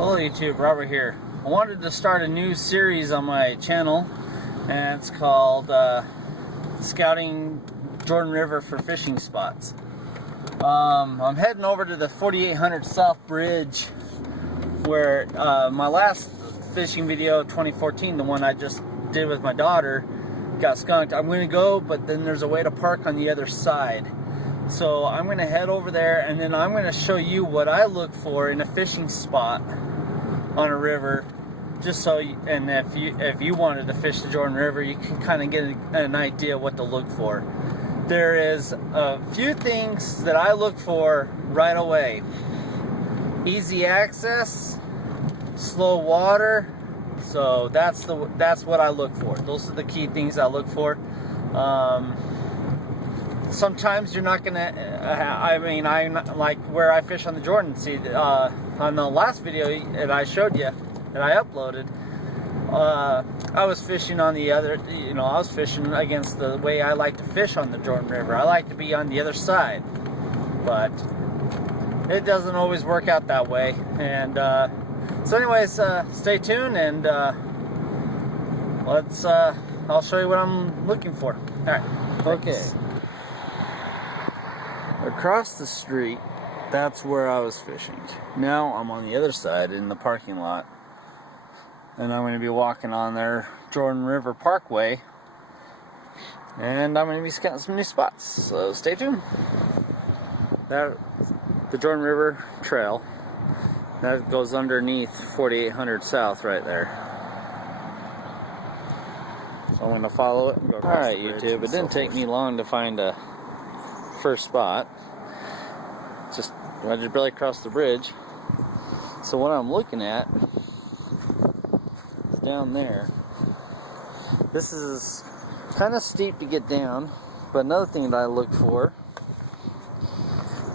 Hello YouTube, Robert here. I wanted to start a new series on my channel, and it's called Scouting Jordan River for Fishing Spots. I'm heading over to the 4800 South Bridge, where my last fishing video, 2014, the one I just did with my daughter, got skunked. I'm going to go, but then there's a way to park on the other side. So I'm going to head over there, and then I'm going to show you what I look for in a fishing spot on a river, just so you, and if you wanted to fish the Jordan River, you can kind of get an idea what to look for. There is a few things that I look for right away: easy access, slow water. So that's what I look for. Those are the key things I look for. Sometimes you're not gonna. I'm like where I fish on the Jordan. See, on the last video that I showed you, that I uploaded, I was fishing on the other. I was fishing against the way I like to fish on the Jordan River. I like to be on the other side, but it doesn't always work out that way. And so, anyways, stay tuned, and let's. I'll show you what I'm looking for. All right. Okay. Across the street, that's where I was fishing. Now I'm on the other side in the parking lot, and I'm going to be walking on their Jordan River Parkway, and I'm going to be scouting some new spots. So stay tuned. The Jordan River Trail, that goes underneath 4800 South right there. So I'm going to follow it and go across. Alright YouTube, it didn't take me long to find a first spot. I just barely crossed the bridge. So what I'm looking at is down there. This is kind of steep to get down, but another thing that I look for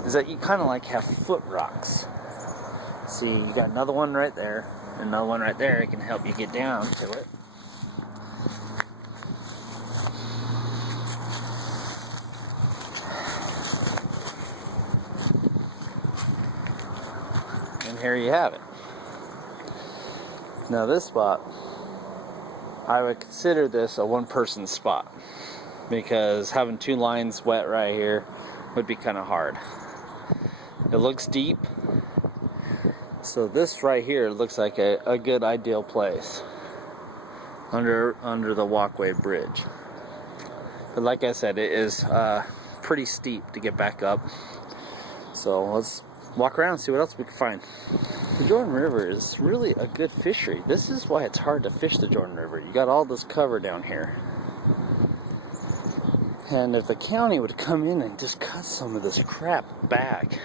is that you kind of like have foot rocks. See, you got another one right there, and another one right there. It can help you get down to it. And here you have it. Now this spot, I would consider this a one-person spot, because having two lines wet right here would be kind of hard. It looks deep, so this right here looks like a good ideal place under the walkway bridge. But like I said, it is pretty steep to get back up. So let's walk around and see what else we can find. The Jordan River is really a good fishery. This is why it's hard to fish the Jordan River. You got all this cover down here. And if the county would come in and just cut some of this crap back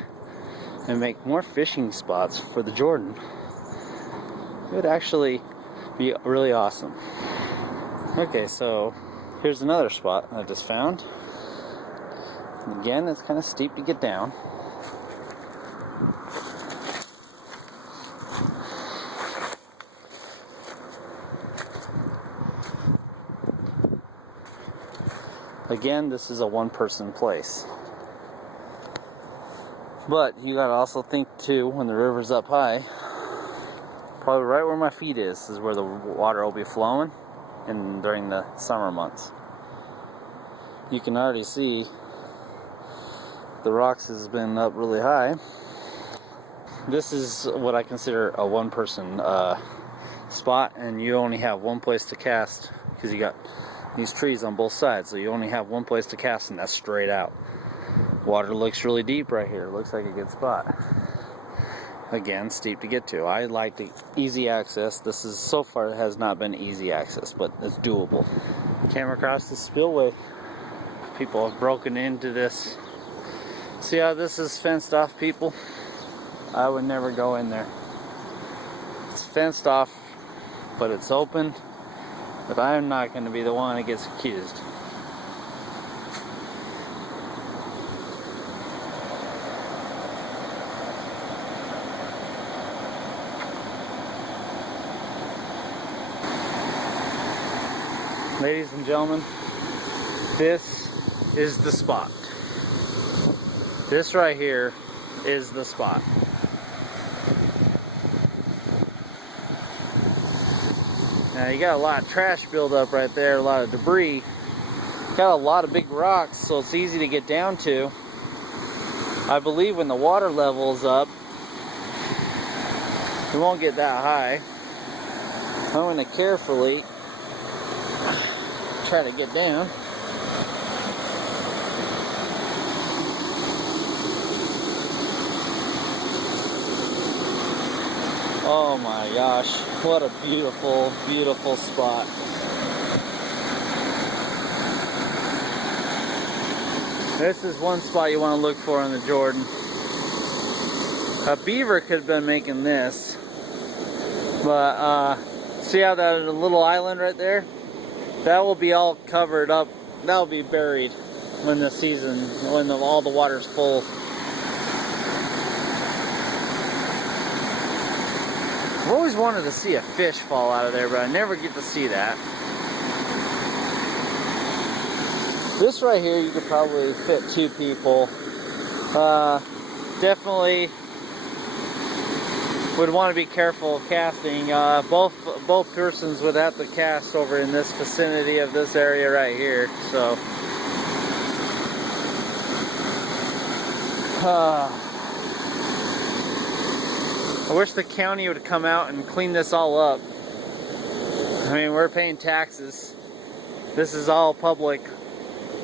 and make more fishing spots for the Jordan, it would actually be really awesome. Okay, so here's another spot I just found. And again, it's kind of steep to get down. Again, this is a one-person place. But you gotta also think too, when the river's up high, probably right where my feet is where the water will be flowing, and during the summer months. You can already see the rocks has been up really high. This is what I consider a one-person spot, and you only have one place to cast, because you got these trees on both sides, so you only have one place to cast, and that's straight out. Water looks really deep right here. Looks like a good spot. Again, steep to get to. I like the easy access. This is, so far, it has not been easy access, but it's doable. Came across the spillway. People have broken into this. See how this is fenced off, people? I would never go in there. It's fenced off, but it's open. But I'm not going to be the one that gets accused. Ladies and gentlemen, this is the spot. This right here is the spot. Now you got a lot of trash buildup right there, a lot of debris. Got a lot of big rocks, so it's easy to get down to. I believe when the water level is up, it won't get that high. I'm going to carefully try to get down. Oh my gosh, what a beautiful, beautiful spot. This is one spot you want to look for in the Jordan. A beaver could have been making this, but see how that little island right there? That will be all covered up. That will be buried when the season, when all the water's full. I've always wanted to see a fish fall out of there, but I never get to see that. This right here, you could probably fit 2 people. Definitely would want to be careful casting. Both persons would have to cast over in this vicinity of this area right here. So, I wish the county would come out and clean this all up. I mean, we're paying taxes. This is all public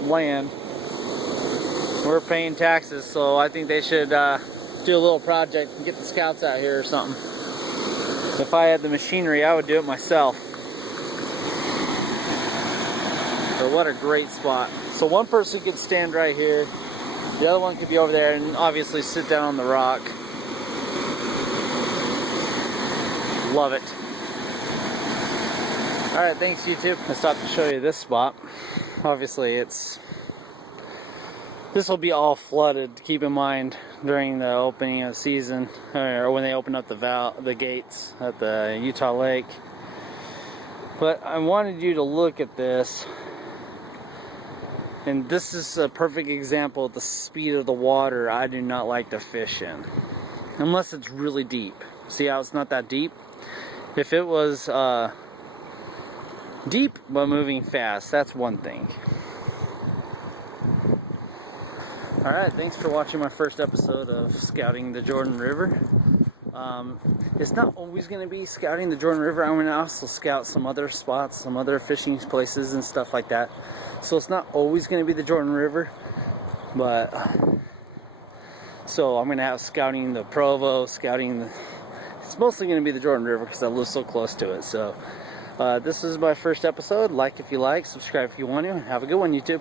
land. We're paying taxes, so I think they should do a little project and get the scouts out here or something. If I had the machinery, I would do it myself. But what a great spot. So one person could stand right here, the other one could be over there and obviously sit down on the rock. Love it. Alright, thanks YouTube. I stopped to show you this spot. Obviously this will be all flooded, keep in mind, during the opening of the season, or when they open up the gates at the Utah Lake. But I wanted you to look at this, and this is a perfect example of the speed of the water I do not like to fish in, unless it's really deep. See how it's not that deep? If it was deep but moving fast, that's one thing. Alright, thanks for watching my first episode of Scouting the Jordan River. It's not always going to be scouting the Jordan River. I'm going to also scout some other spots, some other fishing places and stuff like that. So it's not always going to be the Jordan River, but so I'm going to have scouting the Provo, it's mostly going to be the Jordan River because I live so close to it. So this is my first episode. Like if you like, subscribe if you want to, and have a good one, YouTube.